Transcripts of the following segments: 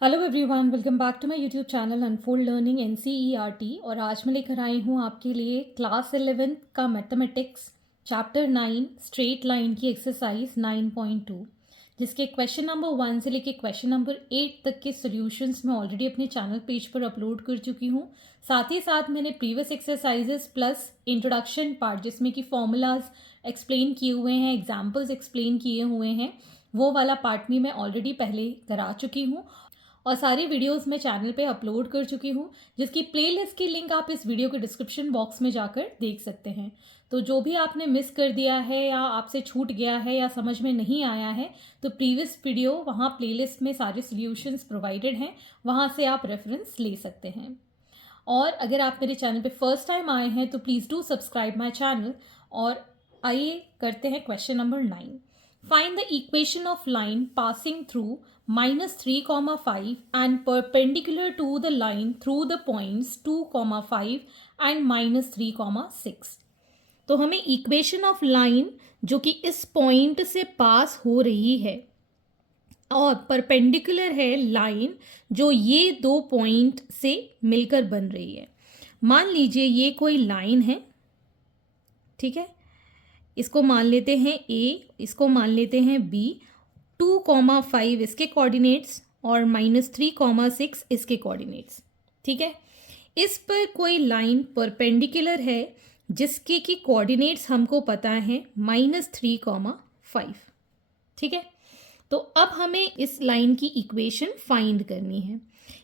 Hello everyone, welcome back to my YouTube channel unfold learning NCERT. और आज मैं लेकर आई हूँ आपके लिए क्लास 11 का मैथमेटिक्स चैप्टर 9 स्ट्रेट लाइन की एक्सरसाइज 9.2, जिसके क्वेश्चन नंबर 1 से लेके क्वेश्चन नंबर 8 तक के सॉल्यूशंस मैं ऑलरेडी अपने चैनल पेज पर अपलोड कर चुकी हूँ। साथ ही साथ मैंने previous exercises plus introduction part, जिसमें कि फॉर्मूलाज एक्सप्लेन किए हुए हैं, एग्जाम्पल्स एक्सप्लेन किए हुए हैं, वो वाला पार्ट भी मैं ऑलरेडी पहले करा चुकी हूँ और सारी वीडियोस मैं चैनल पे अपलोड कर चुकी हूँ, जिसकी प्लेलिस्ट की लिंक आप इस वीडियो के डिस्क्रिप्शन बॉक्स में जाकर देख सकते हैं। तो जो भी आपने मिस कर दिया है या आपसे छूट गया है या समझ में नहीं आया है, तो प्रीवियस वीडियो वहाँ प्लेलिस्ट में सारे सॉल्यूशंस प्रोवाइडेड हैं, वहाँ से आप रेफरेंस ले सकते हैं। और अगर आप मेरे चैनल पे फर्स्ट टाइम आए हैं तो please do subscribe my channel. और आइए करते हैं question number 9। Find the equation of line passing through -3, 5 and perpendicular to the line through the points 2, 5 and -3, 6। तो हमें इक्वेशन ऑफ लाइन जो कि इस पॉइंट से पास हो रही है और परपेंडिकुलर है लाइन जो ये दो पॉइंट से मिलकर बन रही है। मान लीजिए ये कोई लाइन है, ठीक है, इसको मान लेते हैं ए, इसको मान लेते हैं बी। 2, 5 इसके कोऑर्डिनेट्स और -3, 6 इसके कोऑर्डिनेट्स, ठीक है। इस पर कोई लाइन परपेंडिकुलर है जिसके की कोऑर्डिनेट्स हमको पता है -3, 5, ठीक है। तो अब हमें इस लाइन की इक्वेशन फाइंड करनी है।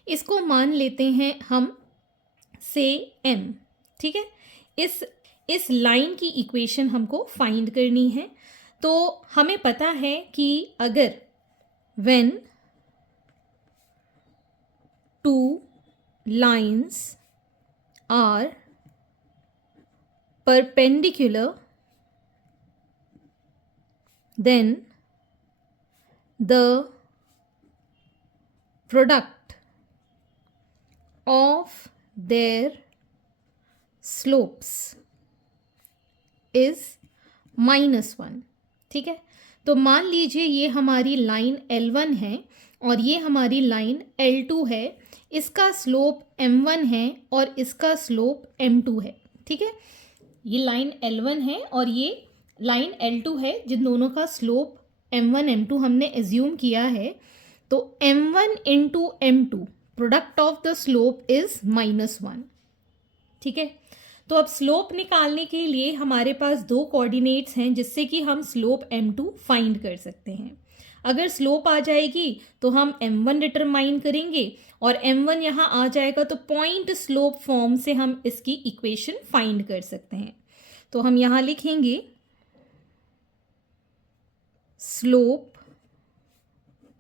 इसको मान लेते हैं हम से m, ठीक है। इस लाइन की इक्वेशन हमको फाइंड करनी है। तो हमें पता है कि अगर when two lines are perpendicular, then the product of their slopes is -1, ठीक है। तो मान लीजिए ये हमारी लाइन L1 है और ये हमारी लाइन L2 है। इसका स्लोप M1 है और इसका स्लोप M2 है, ठीक है। ये लाइन L1 है और ये लाइन L2 है, जिन दोनों का स्लोप M1 M2 हमने एज्यूम किया है। तो M1 into M2 product of the slope is -1, ठीक है। तो अब स्लोप निकालने के लिए हमारे पास दो कोऑर्डिनेट्स हैं जिससे कि हम स्लोप M2 फाइंड कर सकते हैं। अगर स्लोप आ जाएगी तो हम M1 डिटरमाइन करेंगे और M1 यहाँ आ जाएगा तो पॉइंट स्लोप फॉर्म से हम इसकी इक्वेशन फाइंड कर सकते हैं। तो हम यहाँ लिखेंगे slope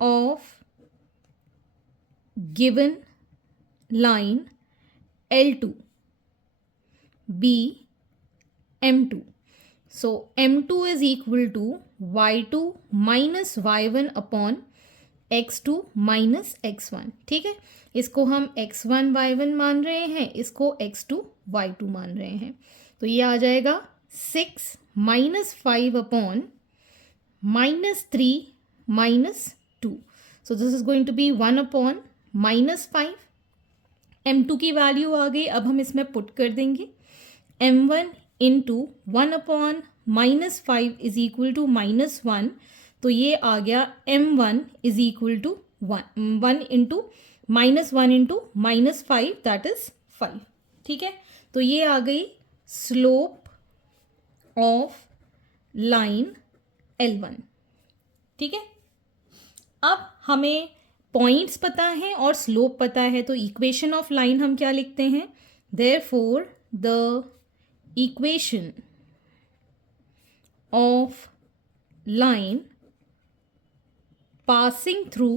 of given line L2 B M2. So M2 is equal to Y2 minus Y1 upon X2 minus X1, ठीक है। इसको हम X1 Y1 मान रहे हैं, इसको X2 Y2 मान रहे हैं। तो ये आ जाएगा 6 minus 5 upon -3 minus 2. So this is going to be 1 upon -5. M2 की वैल्यू आ गई, अब हम इसमें पुट कर देंगे। M1 into 1 upon -5 is equal to -1, तो ये आ गया M1 is equal to 1 into -1 into -5 that is 5, ठीक है। तो ये आ गई स्लोप ऑफ लाइन L1, ठीक है। अब हमें पॉइंट्स पता है और स्लोप पता है, तो इक्वेशन ऑफ लाइन हम क्या लिखते हैं? Therefore the equation of line passing through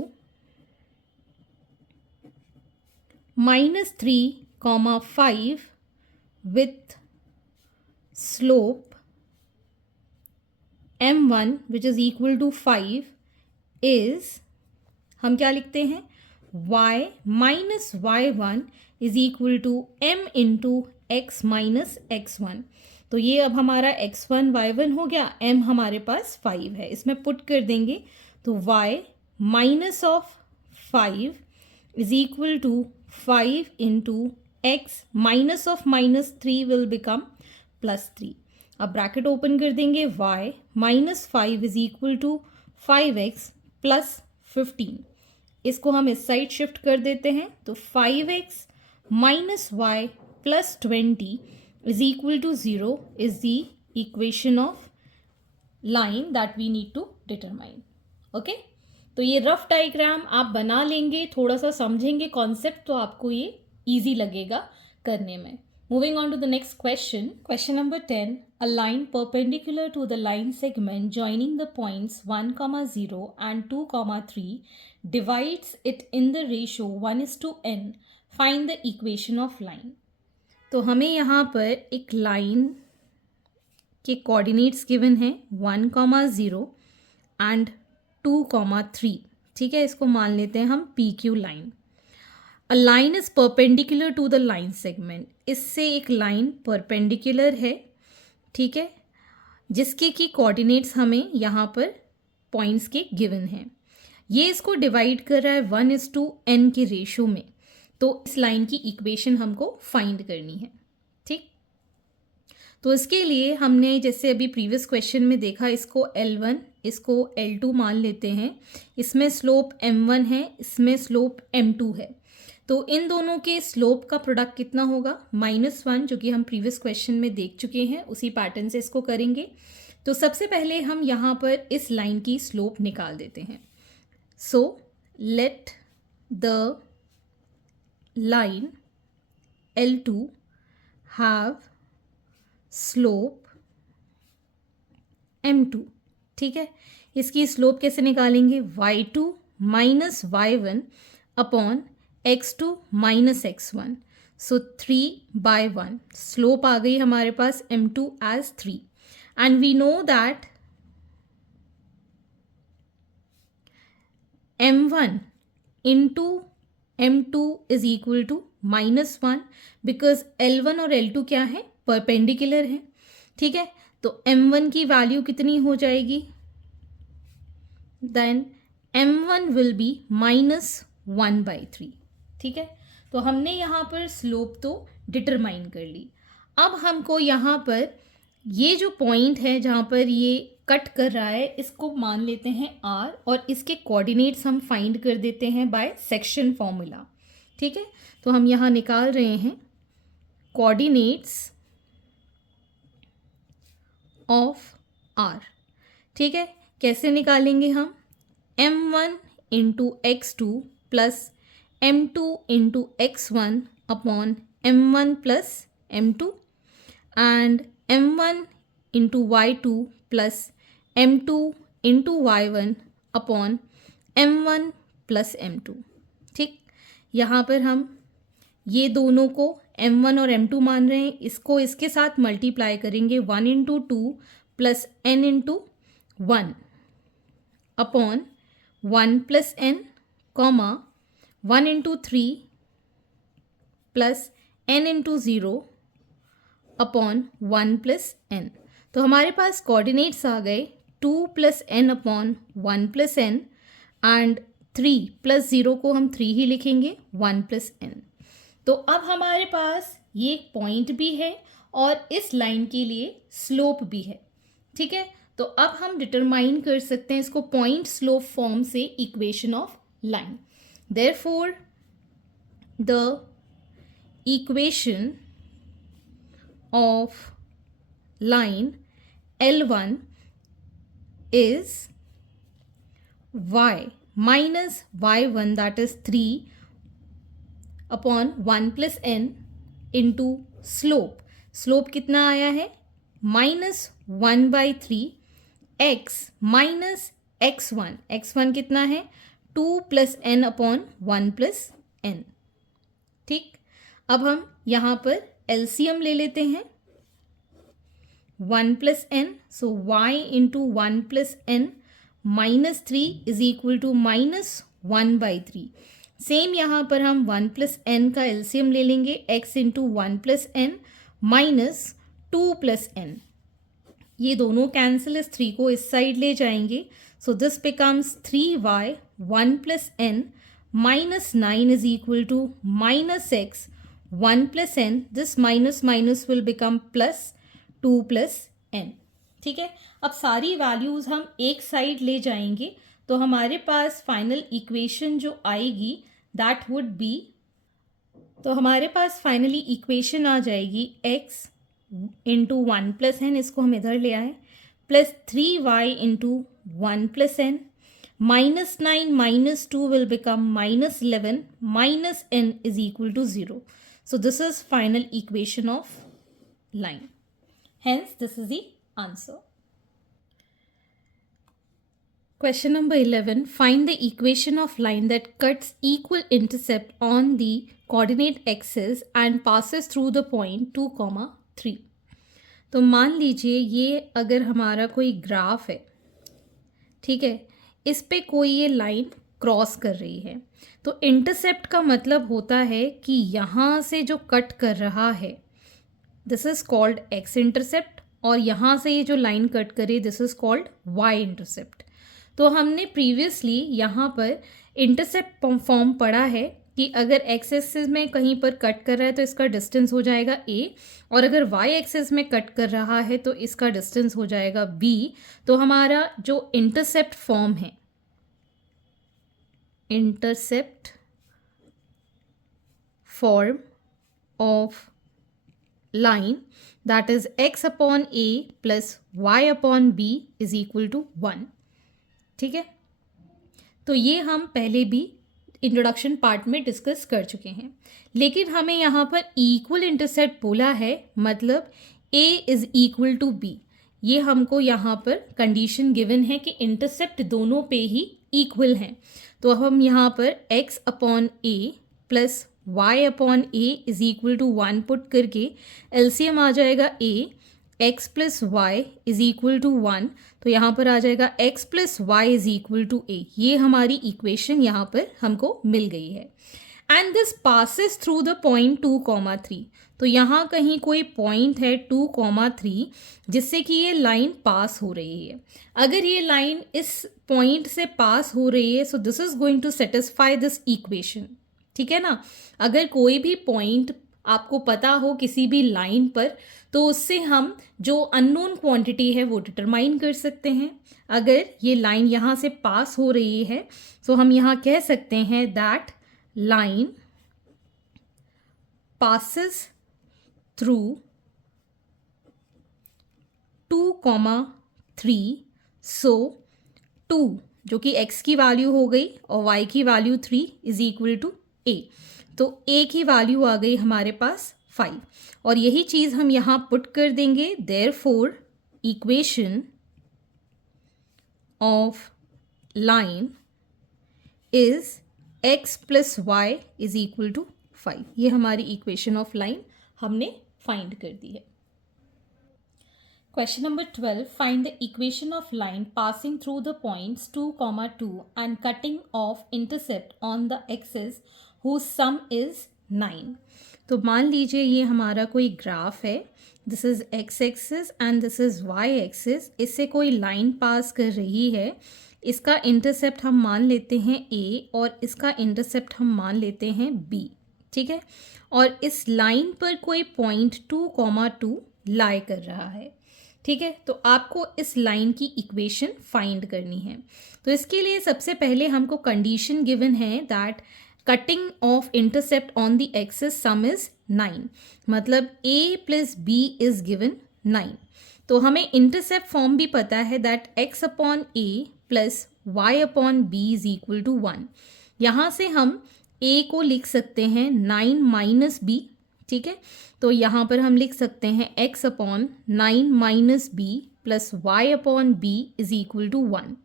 -3, 5 with slope M1 which is equal to 5 is, हम क्या लिखते हैं? y minus y1 is equal to m into x minus x1। तो ये अब हमारा x1 y1 हो गया, m हमारे पास 5 है, इसमें पुट कर देंगे तो y minus of 5 is equal to 5 into x minus of minus 3 will become plus 3. अब ब्रैकेट ओपन कर देंगे, y minus 5 is equal to 5x plus 15. इसको हम इस साइड शिफ्ट कर देते हैं, तो 5x minus y plus 20 is equal to 0 is the equation of line that we need to determine. Okay तो ये रफ डायग्राम आप बना लेंगे, थोड़ा सा समझेंगे कॉन्सेप्ट, तो आपको ये इजी लगेगा करने में. Moving on to the next question. Question number 10. A line perpendicular to the line segment joining the points 1,0 and 2,3 divides it in the ratio 1:n. Find the equation of line. तो हमें यहाँ पर एक line के coordinates given हैं 1,0 and 2,3. ठीक है, इसको मान लेते हैं हम PQ line. A line is perpendicular to the line segment. इससे एक लाइन परपेंडिकुलर है, ठीक है, जिसके की कोऑर्डिनेट्स हमें यहाँ पर पॉइंट्स के गिवन हैं. ये इसको डिवाइड कर रहा है 1:n के रेशियो में. तो इस लाइन की इक्वेशन हमको फाइंड करनी है. ठीक, तो इसके लिए हमने जैसे अभी प्रीवियस क्वेश्चन में देखा, इसको L1 इसको L2 मान लेते हैं. इसमें स्लोप M1 है, इसमें स्लोप M2 है. तो इन दोनों के स्लोप का प्रोडक्ट कितना होगा? -1, जो कि हम प्रीवियस क्वेश्चन में देख चुके हैं. उसी पैटर्न से इसको करेंगे. तो सबसे पहले हम यहाँ पर इस लाइन की स्लोप निकाल देते हैं. So let the line L2 have slope M2. ठीक है, इसकी स्लोप कैसे निकालेंगे? y2 minus y1 upon x2 minus x1. So 3/1. Slope आ गई हमारे पास M2 as 3. And we know that M1 into M2 is equal to -1 because L1 और L2 क्या है? परपेंडिकुलर है. ठीक है, तो M1 की वैल्यू कितनी हो जाएगी? Then M1 will be -1/3. ठीक है, तो हमने यहाँ पर स्लोप तो डिटरमाइन कर ली. अब हमको यहाँ पर ये जो पॉइंट है जहाँ पर ये कट कर रहा है, इसको मान लेते हैं R, और इसके कोऑर्डिनेट्स हम फाइंड कर देते हैं बाय सेक्शन फॉर्मूला. ठीक है, तो हम यहाँ निकाल रहे हैं कोऑर्डिनेट्स ऑफ R. ठीक है, कैसे निकालेंगे हम? M1 into x2 plus M2 into x1 upon M1 plus M2 and M1 into y2 plus M2 into y1 upon M1 plus M2. ठीक, यहाँ पर हम ये दोनों को M1 और M2 मान रहे हैं. इसको इसके साथ मल्टीप्लाई करेंगे 1 into 2 plus n into 1 upon 1 plus n comma 1 into 3 plus n into 0 upon 1 plus n. तो हमारे पास कोऑर्डिनेट्स आ गए 2 plus n upon 1 plus n and 3 plus 0 को हम 3 ही लिखेंगे 1 प्लस n. तो अब हमारे पास ये एक पॉइंट भी है और इस लाइन के लिए स्लोप भी है. ठीक है, तो अब हम डिटरमाइन कर सकते हैं इसको पॉइंट स्लोप फॉर्म से equation of line. Therefore the equation of line L1 is y minus y1 that is 3 upon 1 plus n into slope. Slope कितना आया है? -1/3 x माइनस x1. x1 कितना है? 2 plus n upon 1 plus n. ठीक, अब हम यहाँ पर LCM ले लेते हैं 1 plus n. So y into 1 plus n minus 3 is equal to -1/3. Same यहाँ पर हम 1 प्लस n का एलसीएम ले लेंगे x into 1 plus n minus 2 plus n. ये दोनों कैंसिल, इस 3 को इस साइड ले जाएंगे. So this becomes 3y 1 plus n -9 is equal to -x 1 plus n. This minus minus will become plus 2 plus n. ठीक है, अब सारी वैल्यूज़ हम एक साइड ले जाएंगे तो हमारे पास फाइनल इक्वेशन जो आएगी दैट वुड बी, तो हमारे पास फाइनली इक्वेशन आ जाएगी x इंटू 1 प्लस एन, इसको हम इधर ले आए, plus 3y into 1 plus n, -9 -2 will become -11, minus n is equal to 0. So this is final equation of line. Hence this is the answer. Question number 11. Find the equation of line that cuts equal intercept on the coordinate axis and passes through the point 2, 3. तो मान लीजिए ये अगर हमारा कोई graph है, ठीक है, इस पे कोई ये लाइन क्रॉस कर रही है, तो इंटरसेप्ट का मतलब होता है कि यहाँ से जो कट कर रहा है this is called x intercept, और यहाँ से ये जो लाइन कट करे this is called y intercept. तो हमने प्रीवियसली यहाँ पर इंटरसेप्ट फॉर्म पढ़ा है कि अगर एक्स एक्सिस में कहीं पर कट कर रहा है तो इसका डिस्टेंस हो जाएगा a, और अगर वाई एक्सिस में कट कर रहा है तो इसका डिस्टेंस हो जाएगा b. तो हमारा जो इंटरसेप्ट फॉर्म है, intercept form of line that is x upon a plus y upon b is equal to 1. ठीक है, तो ये हम पहले भी इंट्रोडक्शन पार्ट में डिस्कस कर चुके हैं, लेकिन हमें यहाँ पर इक्वल इंटरसेप्ट बोला है, मतलब a is equal to b. ये हमको यहाँ पर कंडीशन गिवन है कि इंटरसेप्ट दोनों पे ही इक्वल हैं. तो हम यहाँ पर x upon a plus y upon a is equal to 1 put करके एलसीएम आ जाएगा a, x plus y is equal to 1. तो यहाँ पर आ जाएगा x plus y is equal to a. ये हमारी इक्वेशन यहाँ पर हमको मिल गई है. And this passes through the point 2, 3. तो यहाँ कहीं कोई पॉइंट है 2, 3 जिससे कि ये लाइन पास हो रही है. अगर ये लाइन इस पॉइंट से पास हो रही है so this is going to satisfy this equation. ठीक है ना, अगर कोई भी पॉइंट आपको पता हो किसी भी लाइन पर तो उससे हम जो अननोन क्वांटिटी है वो डिटरमाइन कर सकते हैं. अगर ये लाइन यहाँ से पास हो रही है तो हम यहाँ कह सकते हैं दैट लाइन passes through 2, 3. सो 2 जो कि x की वैल्यू हो गई और y की value 3 is equal to a. तो a की वैल्यू आ गई हमारे पास 5, और यही चीज़ हम यहाँ पुट कर देंगे. Therefore equation of line is x plus y is equal to 5. ये हमारी इक्वेशन ऑफ लाइन हमने फाइंड कर दी है. Question number 12. Find the equation of line passing through the points 2, 2 and cutting off intercept on the axis whose sum is 9. तो मान लीजिए ये हमारा कोई ग्राफ है, this is x axis and this is y axis. इससे कोई line पास कर रही है, इसका इंटरसेप्ट हम मान लेते हैं a और इसका इंटरसेप्ट हम मान लेते हैं b. ठीक है, और इस लाइन पर कोई पॉइंट 2, 2 लाई कर रहा है. ठीक है, तो आपको इस लाइन की इक्वेशन फाइंड करनी है. तो इसके लिए सबसे पहले हमको कंडीशन गिवन है that cutting of intercept on the axis sum is 9, मतलब a प्लस b इज गिवन 9. तो हमें इंटरसेप्ट फॉर्म भी पता है that x upon a plus y upon b is equal to 1. यहाँ से हम a को लिख सकते हैं 9 माइनस b. ठीक है, तो यहाँ पर हम लिख सकते हैं x upon 9 minus b plus y upon b is equal to 1.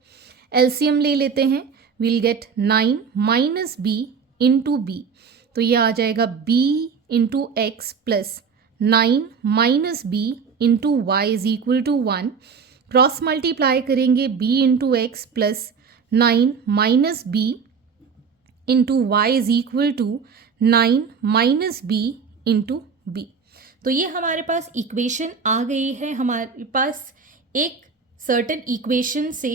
LCM ले लेते हैं, will get 9 minus b into b. तो ये आ जाएगा b into x plus 9 minus b into y is equal to 1. Cross multiply करेंगे b into x plus 9 minus b into y is equal to 9 minus b into b. तो ये हमारे पास equation आ गई है. हमारे पास एक सर्टेन इक्वेशन से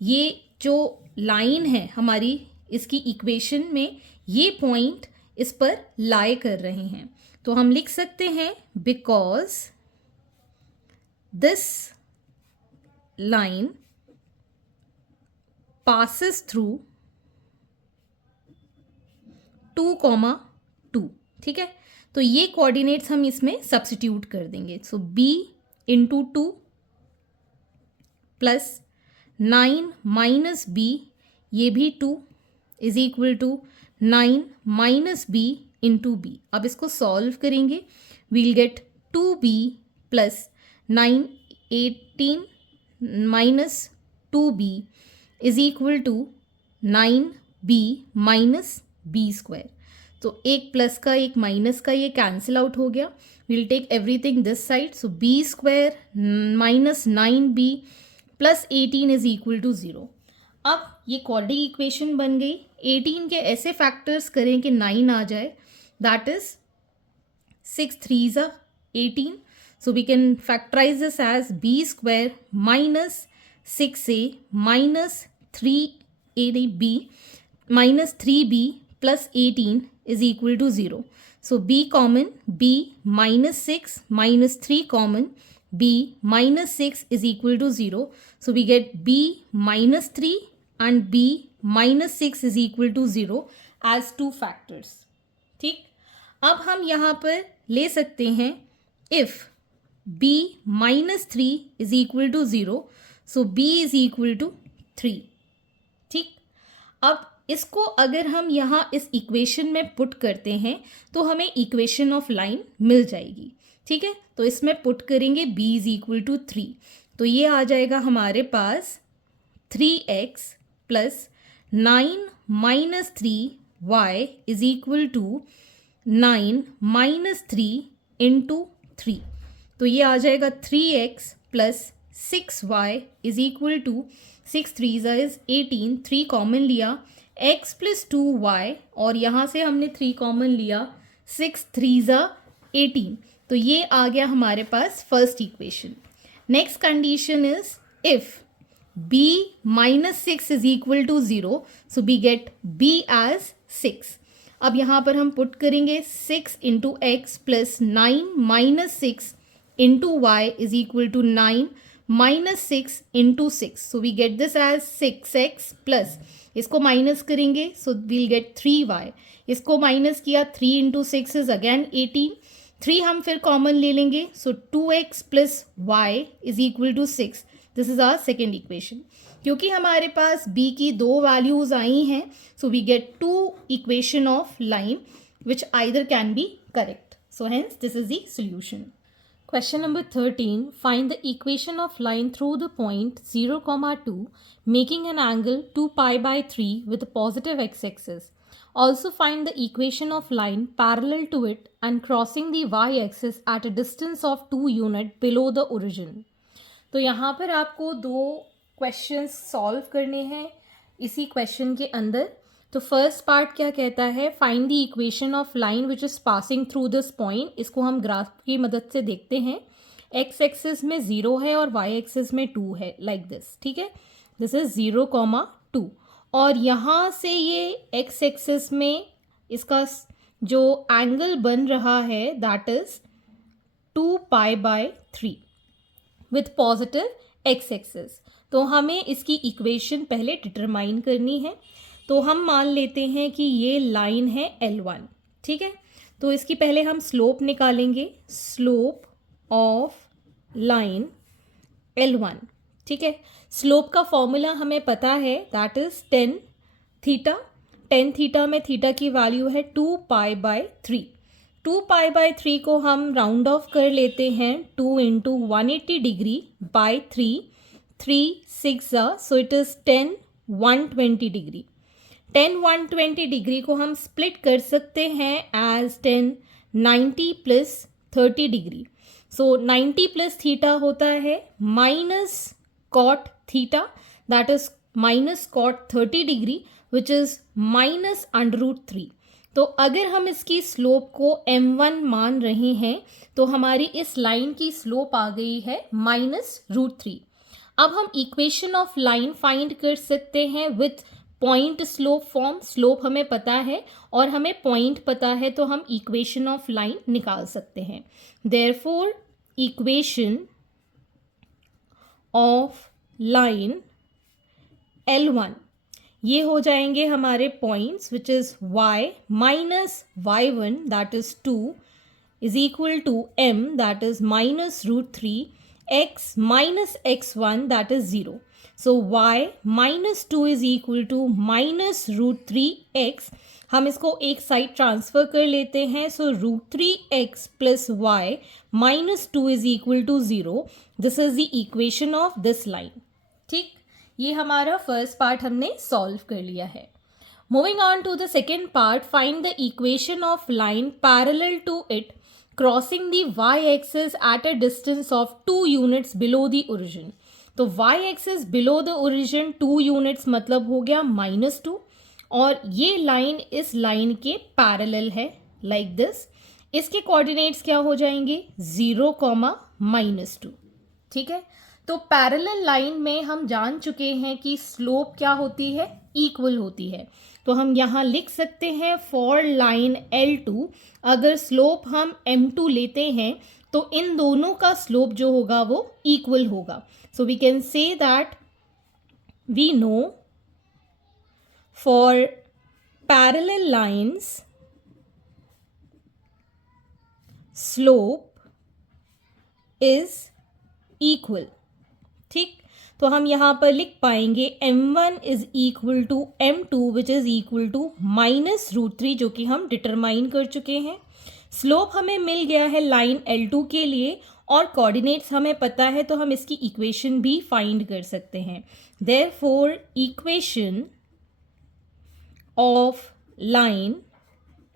ये जो लाइन है हमारी इसकी इक्वेशन में ये पॉइंट इस पर लाई कर रहे हैं। तो हम लिख सकते हैं because this line passes through 2,2। ठीक है, तो ये कोऑर्डिनेट्स हम इसमें सब्स्टिट्यूट कर देंगे। So b into 2 plus 9 minus b, ये भी 2 is equal to 9 minus b into b। अब इसको सॉल्व करेंगे, we'll get 2b plus 9 18 minus 2b is equal to 9b minus b square. तो एक प्लस का एक माइनस का ये कैंसिल आउट हो गया। Will take everything this side, so b square minus 9b plus 18 is equal to 0। अब ये क्वाड्रेटिक इक्वेशन बन गई। 18 के ऐसे फैक्टर्स करें कि 9 आ जाए, that is 6 3s are 18। So we can factorize this as b square minus 6a minus 3ab minus 3b plus 18 is equal to 0. So b common, b minus 6 minus 3 common, b minus 6 is equal to 0. So we get b minus 3 and b minus 6 is equal to 0 as two factors. ठीक, अब हम यहाँ पर ले सकते हैं if b minus 3 is equal to 0, so b is equal to 3। ठीक, अब इसको अगर हम यहाँ इस इक्वेशन में पुट करते हैं तो हमें इक्वेशन ऑफ लाइन मिल जाएगी। ठीक है, तो इसमें पुट करेंगे b is equal to 3, तो ये आ जाएगा हमारे पास 3x plus 9 minus 3y is equal to 9 minus 3 into 3। तो ये आ जाएगा 3x plus 6y is equal to 6 3s is 18, 3 common लिया x प्लस 2y और यहाँ से हमने 3 कॉमन लिया 6 3s 18। तो ये आ गया हमारे पास first equation. Next condition is if b minus 6 is equal to 0, so we get b as 6। अब यहाँ पर हम पुट करेंगे 6 into x plus 9 minus 6 into y is equal to 9 minus 6 into 6. So we get this as 6x plus, इसको minus करेंगे so we'll get 3y, इसको minus किया 3 into 6 is again 18, 3 हम फिर कॉमन ले लेंगे so 2x plus y is equal to 6. This is our second equation. क्योंकि हमारे पास b की दो वैल्यूज आई हैं so we get two equation of line which either can be correct. So hence this is the solution. Question number 13. Find the equation of line through the point 0, 2 making an angle 2 pi by 3 with a positive x-axis. Also find the equation of line parallel to it and crossing the y-axis at a distance of 2 unit below the origin. तो यहाँ पर आपको दो questions solve करने हैं इसी question के अंदर। तो फर्स्ट पार्ट क्या कहता है, find the equation of line which is passing through this point. इसको हम ग्राफ की मदद से देखते हैं। एक्स एक्सिस में 0 है और वाई एक्सिस में 2 है, लाइक दिस। ठीक है, दिस इज 0, 2 और यहाँ से ये एक्स एक्सिस में इसका जो एंगल बन रहा है that is 2 pi by 3 with positive x axis. तो हमें इसकी इक्वेशन पहले डिटरमाइन करनी है। तो हम मान लेते हैं कि ये लाइन है L1। ठीक है, तो इसकी पहले हम स्लोप निकालेंगे, स्लोप ऑफ लाइन L1। ठीक है, स्लोप का फॉर्मूला हमें पता है that is tan theta. tan theta में थीटा की वैल्यू है 2 पाई बाय 3। 2 पाई बाय 3 को हम राउंड ऑफ कर लेते हैं 2 into 180 degree by 3, 3 6 so it is 10 120 degree. 10 120 degree को हम स्प्लिट कर सकते हैं as 10 90 plus 30 degree. So 90 plus theta होता है minus cot theta, that is minus cot 30 degree which is minus √3। तो अगर हम इसकी स्लोप को m1 मान रहे हैं तो हमारी इस लाइन की स्लोप आ गई है -√3। अब हम इक्वेशन ऑफ लाइन फाइंड कर सकते हैं with point slope form, slope हमें पता है और हमें पॉइंट पता है, तो हम इक्वेशन ऑफ लाइन निकाल सकते हैं. Therefore equation of line L1 ये हो जाएंगे हमारे points which is y minus y1 that is 2 is equal to m that is minus root 3 x minus x1 that is 0. So y minus 2 is equal to minus root 3x. हम इसको एक side transfer कर लेते हैं. So root 3x plus y minus 2 is equal to 0. This is the equation of this line. ठीक, ये हमारा first part हमने सॉल्व कर लिया है. Moving on to the second part, find the equation of line parallel to it crossing the y-axis at a distance of 2 units below the origin. तो y-axis below the origin 2 units मतलब हो गया -2 और ये line इस line के parallel है like this. इसके कोऑर्डिनेट्स क्या हो जाएंगे 0, -2. ठीक है, तो पैरेलल लाइन में हम जान चुके हैं कि स्लोप क्या होती है, इक्वल होती है. तो हम यहाँ लिख सकते हैं फॉर लाइन L2 अगर स्लोप हम M2 लेते हैं तो इन दोनों का स्लोप जो होगा वो इक्वल होगा. So we can say that we know for parallel lines slope is equal. ठीक, तो हम यहाँ पर लिख पाएंगे m1 is equal to m2 which is equal to -√3 जो कि हम डिटरमाइन कर चुके हैं. स्लोप हमें मिल गया है लाइन L2 के लिए और कोऑर्डिनेट्स हमें पता है, तो हम इसकी इक्वेशन भी फाइंड कर सकते हैं. Therefore equation of line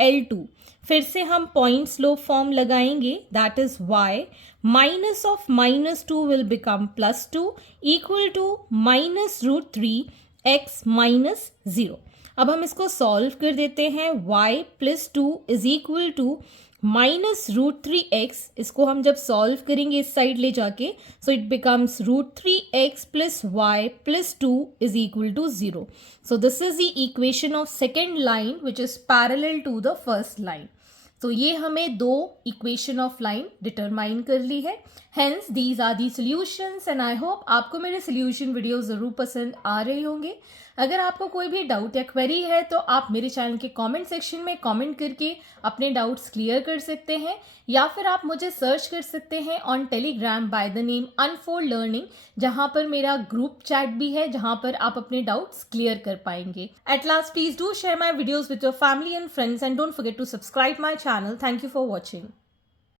L2, फिर से हम पॉइंट स्लोप फॉर्म लगाएंगे that is y minus of -2 will become +2 equal to -√3x minus 0. अब हम इसको सॉल्व कर देते हैं. y plus 2 is equal to -√3x. इसको हम जब सॉल्व करेंगे इस साइड ले जाके, so it becomes √3x plus y plus 2 is equal to 0. So this is the equation of second line which is parallel to the first line. तो ये हमें दो इक्वेशन ऑफ लाइन डिटरमाइन कर ली है. Hence these are the solutions and I hope आपको मेरे solution video ज़रूर पसंद आ रहे होंगे. अगर आपको कोई भी डाउट या क्वेरी है तो आप मेरे चैनल के कमेंट सेक्शन में कमेंट करके अपने डाउट्स क्लियर कर सकते हैं, या फिर आप मुझे सर्च कर सकते हैं on Telegram by the name unfold learning, जहां पर मेरा ग्रुप चैट भी है जहां पर आप अपने डाउट्स क्लियर कर पाएंगे. At last please do share my videos with your family and friends and don't forget to subscribe my channel. Thank you for watching.